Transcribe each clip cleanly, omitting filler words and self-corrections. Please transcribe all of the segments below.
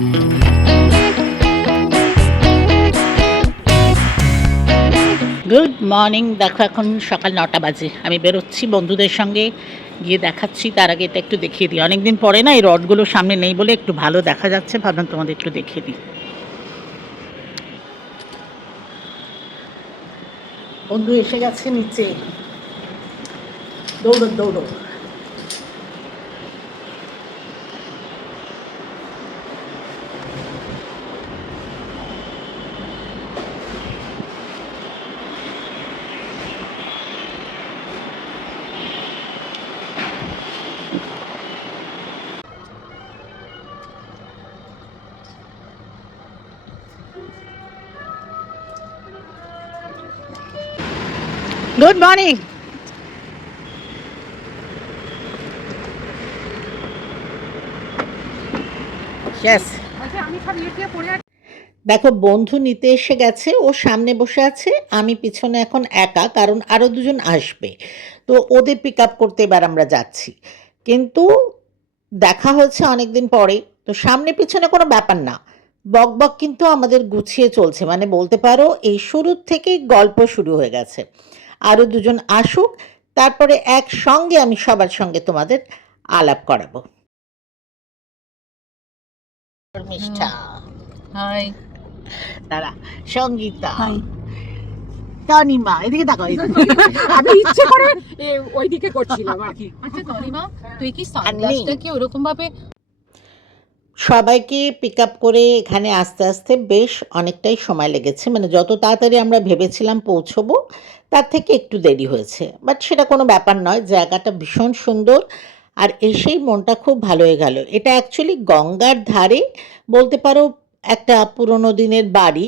Good morning. দেখো এখন সকাল 9টা বাজে, আমি বেরোচ্ছি বন্ধুদের সঙ্গে গিয়ে দেখাচ্ছি। তার আগে এটা একটু দেখিয়ে দিই, অনেকদিন পরে না এই রডগুলো সামনে নেই বলে একটু ভালো দেখা যাচ্ছে, ভাবলাম তোমাদের একটু দেখিয়ে দিই। বন্ধু এসে গেছে নিচে, দৌড়ো দৌড়ো। Good morning. দেখো বন্ধু নিতে এসে গেছে, ও সামনে বসে আছে, আমি পিছনে এখন একা, কারণ আরও দুজন আসবে। তো ওদের পিক আপ করতে এবার আমরা যাচ্ছি। কিন্তু দেখা হয়েছে অনেকদিন পরে, তো সামনে পিছনে কোনো ব্যাপার না, বক বক কিন্তু আমাদের গুছিয়ে চলছে, মানে বলতে পারো এই শুরুর থেকেই গল্প শুরু হয়ে গেছে। আরও দুজন আসুক, তারপরে একসঙ্গে আমি সবার সঙ্গে তোমাদের আলাপ করাবো। মিষ্ঠা, হাই। দাঁড়া, সঙ্গীতা, তনিমা, এদিকে তাকাও। আমি ইচ্ছে করে ওইদিকে করছিলাম আর কি। আচ্ছা তনিমা, তুই কি সানগ্লাসটা কি ওরকম ভাবে সবাইকে পিক আপ করে এখানে আসতে আসতে বেশ অনেকটাই সময় লেগেছে, মানে যত তাড়াতাড়ি আমরা ভেবেছিলাম পৌঁছবো তার থেকে একটু দেরি হয়েছে, বাট সেটা কোনো ব্যাপার নয়। জায়গাটা ভীষণ সুন্দর, আর এসেই মনটা খুব ভালো হয়ে গেল। এটা অ্যাকচুয়ালি গঙ্গার ধারে, বলতে পারো একটা পুরনো দিনের বাড়ি।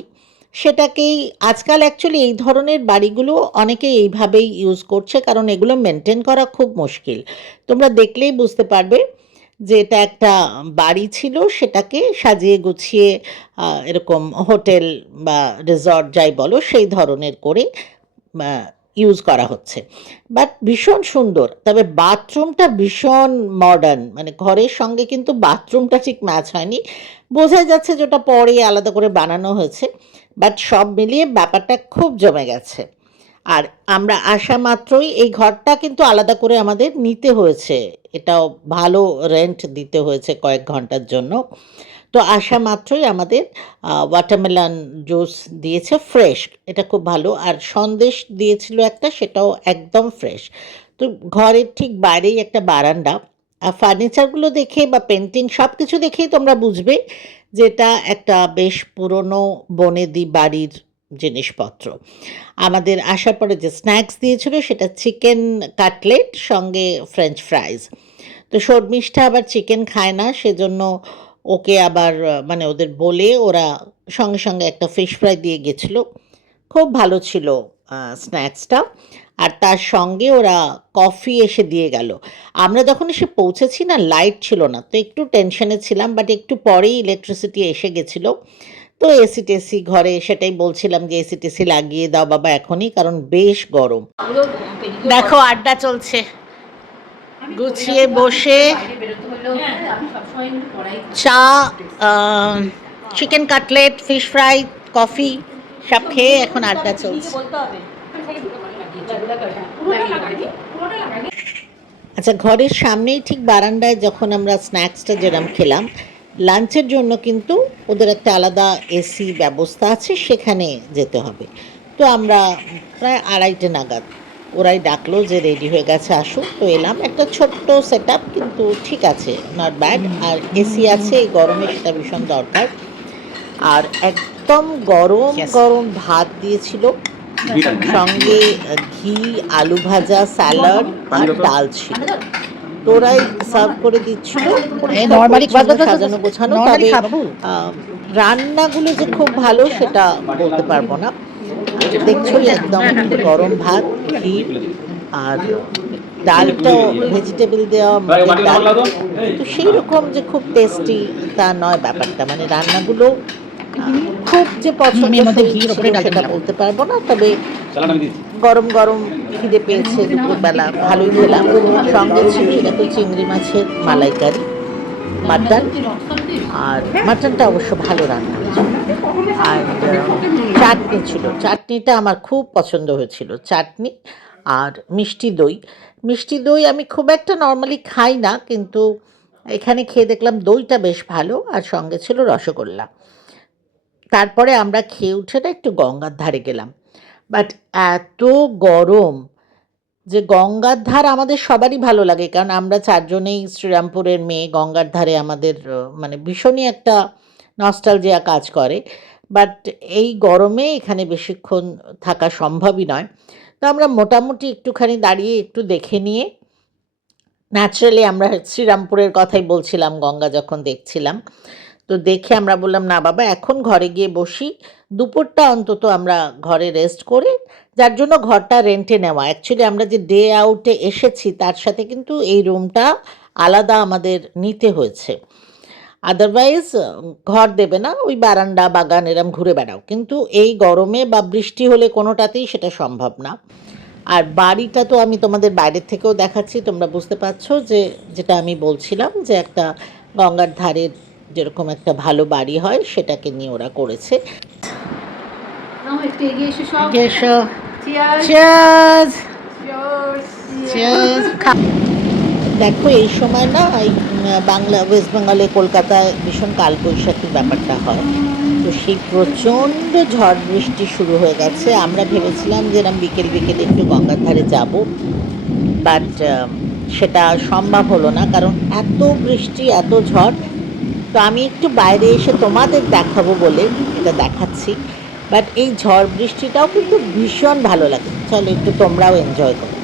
সেটাকেই আজকাল অ্যাকচুয়ালি এই ধরনের বাড়িগুলো অনেকে এইভাবেই ইউজ করছে, কারণ এগুলো মেনটেন করা খুব মুশকিল। তোমরা দেখলেই বুঝতে পারবে যে এটা একটা বাড়ি ছিল, সেটাকে সাজিয়ে গুছিয়ে এরকম হোটেল বা রিসর্ট যাই বলো সেই ধরনের করে ইউজ করা হচ্ছে। বাট ভীষণ সুন্দর, তবে বাথরুমটা ভীষণ মডার্ন, মানে ঘরের সঙ্গে কিন্তু বাথরুমটা ঠিক ম্যাচ হয়নি। বোঝা যাচ্ছে যেটা পরে আলাদা করে বানানো হয়েছে, বাট সব মিলিয়ে ব্যাপারটা খুব জমে গেছে। আর আমরা আসা মাত্রই এই ঘরটা কিন্তু আলাদা করে আমাদের নিতে হয়েছে, এটাও ভালো রেন্ট দিতে হয়েছে কয়েক ঘন্টার জন্য। তো আসা মাত্রই আমাদের ওয়াটারমেলন জুস দিয়েছে ফ্রেশ, এটা খুব ভালো। আর সন্দেশ দিয়েছিল একটা, সেটাও একদম ফ্রেশ। তো ঘরের ঠিক বাইরেই একটা বারান্দা, আর ফার্নিচারগুলো দেখে বা পেন্টিং সব কিছু দেখেই তোমরা বুঝবে যে এটা একটা বেশ পুরনো বনেদি বাড়ির জিনিসপত্র। আমাদের আসার পরে যে স্ন্যাক্স দিয়েছিল সেটা চিকেন কাটলেট সঙ্গে ফ্রেঞ্চ ফ্রাইজ। তো শর্মিষ্ঠা আবার চিকেন খায় না, সেজন্য ওকে আবার মানে ওদের বলে ওরা সঙ্গে সঙ্গে একটা ফিশ ফ্রাই দিয়ে গেছিলো। খুব ভালো ছিল স্ন্যাক্সটা। আর তার সঙ্গে ওরা কফি এসে দিয়ে গেল। আমরা যখন এসে পৌঁছেছি না, লাইট ছিল না, তো একটু টেনশনে ছিলাম, বাট একটু পরেই ইলেকট্রিসিটি এসে গেছিলো। তো এসি টেসি ঘরে, সেটাই বলছিলাম যে এসি টেসি লাগিয়ে দাও বাবা এখনই, কারণ বেশ গরম। দেখো আড্ডা চলছে, গুছিয়ে বসে চা, chicken cutlet, fish fry, coffee সব খেয়ে এখন আড্ডা চলছে। আচ্ছা, ঘরের সামনেই ঠিক বারান্দায় যখন আমরা স্ন্যাক্সটা যেরকম খেলাম, লাঞ্চের জন্য কিন্তু ওদের একটা আলাদা এসি ব্যবস্থা আছে, সেখানে যেতে হবে। তো আমরা প্রায় 2:30 নাগাদ ওরাই ডাকলো যে রেডি হয়ে গেছে আসুক, তো এলাম। একটা ছোট্ট সেট আপ, কিন্তু ঠিক আছে, নট ব্যাড। আর এসি আছে এই গরমে, সেটা ভীষণ দরকার। আর একদম গরম গরম ভাত দিয়েছিল, সঙ্গে ঘি, আলু ভাজা, স্যালাড আর ডাল ছিল। তোরাই সার্ভ করে দিচ্ছিল, সাজানো গোছানো। তবে রান্নাগুলো যে খুব ভালো সেটা বলতে পারবো না। দেখছোই একদম গরম ভাত, ঘি, আর ডালটাও ভেজিটেবল দেওয়া, মুগের ডাল। তো সেই রকম যে খুব টেস্টি তা নয় ব্যাপারটা, মানে রান্নাগুলো খুব যে পছন্দের সেটা বলতে পারবো না। তবে গরম গরম খিদে পেয়েছে দুপুরবেলা, ভালোই খেলাম। সঙ্গে ছিল দেখো চিংড়ি মাছের মালাইকারি, মাটন, আর মাটনটা অবশ্য ভালো রান্না হয়েছিল। আর চাটনি ছিল, চাটনিটা আমার খুব পছন্দ হয়েছিল, চাটনি আর মিষ্টি দই। মিষ্টি দই আমি খুব একটা নর্মালি খাই না, কিন্তু এখানে খেয়ে দেখলাম দইটা বেশ ভালো, আর সঙ্গে ছিল রসগোল্লা। তারপরে আমরা খেয়ে উঠে না একটু গঙ্গার ধারে গেলাম, বাট এত গরম যে গঙ্গার ধার আমাদের সবারই ভালো লাগে, কারণ আমরা চারজনেই শ্রীরামপুরের মেয়ে। গঙ্গার ধারে আমাদের মানে ভীষণই একটা নস্টালজিয়া কাজ করে, বাট এই গরমে এখানে বেশিক্ষণ থাকা সম্ভবই নয়। তো আমরা মোটামুটি একটুখানি দাঁড়িয়ে একটু দেখে নিয়ে, ন্যাচারালি আমরা শ্রীরামপুরের কথাই বলছিলাম গঙ্গা যখন দেখছিলাম, তো দেখে আমরা বললাম না বাবা এখন ঘরে গিয়ে বসি, দুপুরটা অন্তত আমরা ঘরে রেস্ট করে, যার জন্য ঘরটা রেন্টে নেওয়া। অ্যাকচুয়ালি আমরা যে ডে আউটে এসেছি তার সাথে কিন্তু এই রুমটা আলাদা আমাদের নিতে হয়েছে, আদারওয়াইজ ঘর দেবে না, ওই বারান্দা বাগান এরম ঘুরে বেড়াও, কিন্তু এই গরমে বা বৃষ্টি হলে কোনোটাতেই সেটা সম্ভব না। আর বাড়িটা তো আমি তোমাদের বাইরের থেকেও দেখাচ্ছি, তোমরা বুঝতে পারছো যে যেটা আমি বলছিলাম যে একটা গঙ্গার ধারের যেরকম একটা ভালো বাড়ি হয় সেটাকে নিয়ে ওরা করেছে। এসো। Cheers! Cheers! দেখো এই সময় না এই বাংলা ওয়েস্ট বেঙ্গলে কলকাতায় ভীষণ কালবৈশাখীর ব্যাপারটা হয়, তো সেই প্রচণ্ড ঝড় বৃষ্টি শুরু হয়ে গেছে। আমরা ভেবেছিলাম যে এরকম বিকেল বিকেলে একটু গঙ্গার ধারে যাব, বাট সেটা সম্ভব হলো না, কারণ এত বৃষ্টি এত ঝড়। তো আমি একটু বাইরে এসে তোমাদের দেখাবো বলে এটা দেখাচ্ছি, বাট এই ঝড় বৃষ্টিটাও কিন্তু ভীষণ ভালো লাগে। চলো একটু তোমরাও এনজয় করো।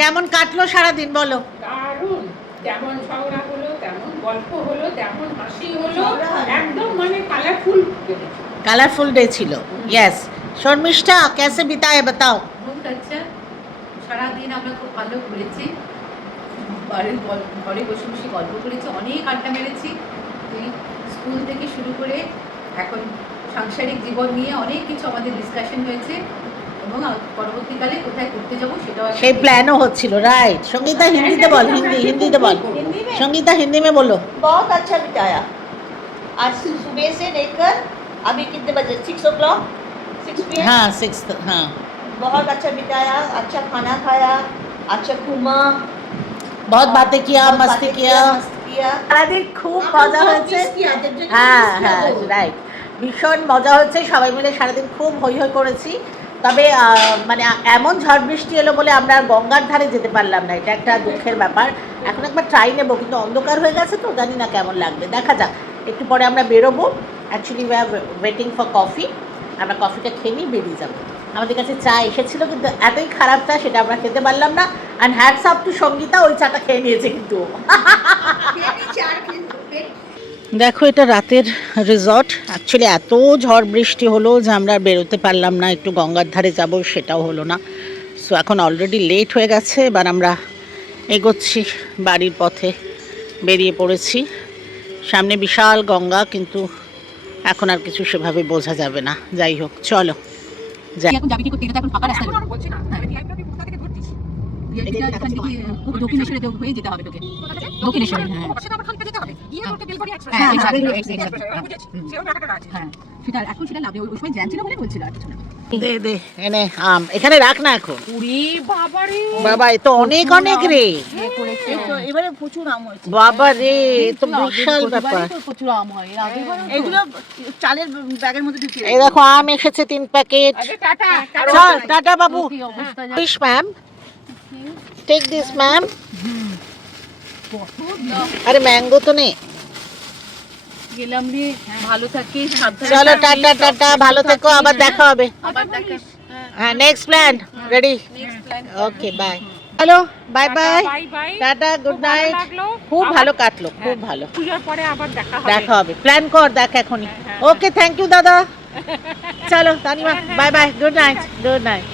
কেমন কাটলো সারাদিন বলো? দারুণ, যেমন ঝগড়া হলো তেমন গল্প হলো তেমন হাসি হলো, একদম মানে কালারফুল। কালারফুল ডে ছিল, ইয়েস। শর্মিষ্ঠা कैसे बिताए बताओ? बहुत अच्छा, সারাদিন আমরা খুব ভালো ঘুরেছি, বাড়ির ঘরে বসে বসে গল্প করেছি, অনেক আড্ডা মেরেছি। স্কুল থেকে শুরু করে এখন সাংসারিক জীবন নিয়ে অনেক কিছু আমাদের ডিসকাশন হয়েছে, এবং পরবর্তীকালে কোথায় ঘুরতে যাবো সেটাও সেই প্ল্যানও হচ্ছিল, রাইট? সঙ্গীতা হিন্দিতে বল, হিন্দিতে বল, সঙ্গীতা हिंदी में बोलो। बहुत अच्छा बिताया आज सुबह से लेकर अभी कितने बजे 6 o'clock 6 PM। हाँ 6, हाँ बहुत अच्छा बिताया, अच्छा खाना खाया, अच्छा घूमा, बहुत बातें किया, मस्ती किया। সারাদিন খুব মজা হয়েছে। হ্যাঁ হ্যাঁ রাইট, ভীষণ মজা হচ্ছে, সবাই মিলে সারাদিন খুব হই হই করেছি। তবে মানে এমন ঝড় বৃষ্টি এলো বলে আমরা আর গঙ্গার ধারে যেতে পারলাম না, এটা একটা দুঃখের ব্যাপার। এখন একবার ট্রাই নেবো, কিন্তু অন্ধকার হয়ে গেছে তো জানি না কেমন লাগবে, দেখা যাক। একটু পরে আমরা বেরোবো, actually we are waiting for coffee, আমরা কফিটা খেয়ে নিয়ে বেরিয়ে যাবো। আমাদের কাছে চা এসেছিলো কিন্তু এতই খারাপ চা, সেটা আমরা খেতে পারলাম না। And hats off to Sangeeta, ওই চাটা খেয়ে নিয়েছে কিন্তু। দেখো এটা রাতের রিসর্ট, অ্যাকচুয়ালি এত ঝড় বৃষ্টি হলো যে আমরা বেরোতে পারলাম না, একটু গঙ্গার ধারে যাব সেটাও হলো না। সো এখন অলরেডি লেট হয়ে গেছে, এবার আমরা এগোচ্ছি বাড়ির পথে, বেরিয়ে পড়েছি। সামনে বিশাল গঙ্গা, কিন্তু এখন আর কিছু সেভাবে বোঝা যাবে না। যাই হোক চলো যাই। এখন যাবি কি করতে? এটা তো এখন ফাঁকা রাস্তা, বলছি না কোথা থেকে ঘুরতিস? এখান থেকে দক্ষিণেশ্বরে হয়ে যেতে হবে তোকে। দক্ষিণেশ্বরে, হ্যাঁ সেটা আবার খানিকটা যেতে হবে, গিয়ে তোকে বেলগড়ি এক্সপ্রেস। হ্যাঁ, সেও টাকাটা আছে। হ্যাঁ সেটা এখন সেটা লাভ নেই, ওই সময় জ্যাম ছিল বলে বলছিল, আর কিছু না। দে দে এনে আম এখানে রাখ না এখন। উড়ি বাবারে, বাবা এ তো অনেক অনেক রে, এবারে প্রচুর আম হয়েছে। বাবা রে এ তো বিশাল ব্যাপার। প্রচুর আম হয়, এগুলো চালের ব্যাগের মধ্যে ঢুকিয়ে এই দেখো আম এসেছে 3 প্যাকেট। আরে টাটা। চল টাটা বাবু। কি অবস্থা Fish ma'am, take this ma'am. আরে ম্যাঙ্গো তো নেই। গেলাম রে, ভালো থাকিস, সাবধানে চলো থাকিস, টাটা টাটা, ভালো থেকো, আবার দেখা হবে। আবার দেখা। হ্যাঁ next plan ready, okay bye. Hello bye bye, bye bye, tata, good night. লাগলো। খুব ভালো কাটলো, খুব ভালো। পূজার পরে আবার দেখা হবে। দেখা হবে, প্ল্যান কর, দেখ এখনই। ওকে থ্যাংক ইউ দাদা। চলো Tanima, bye bye, good night, good night.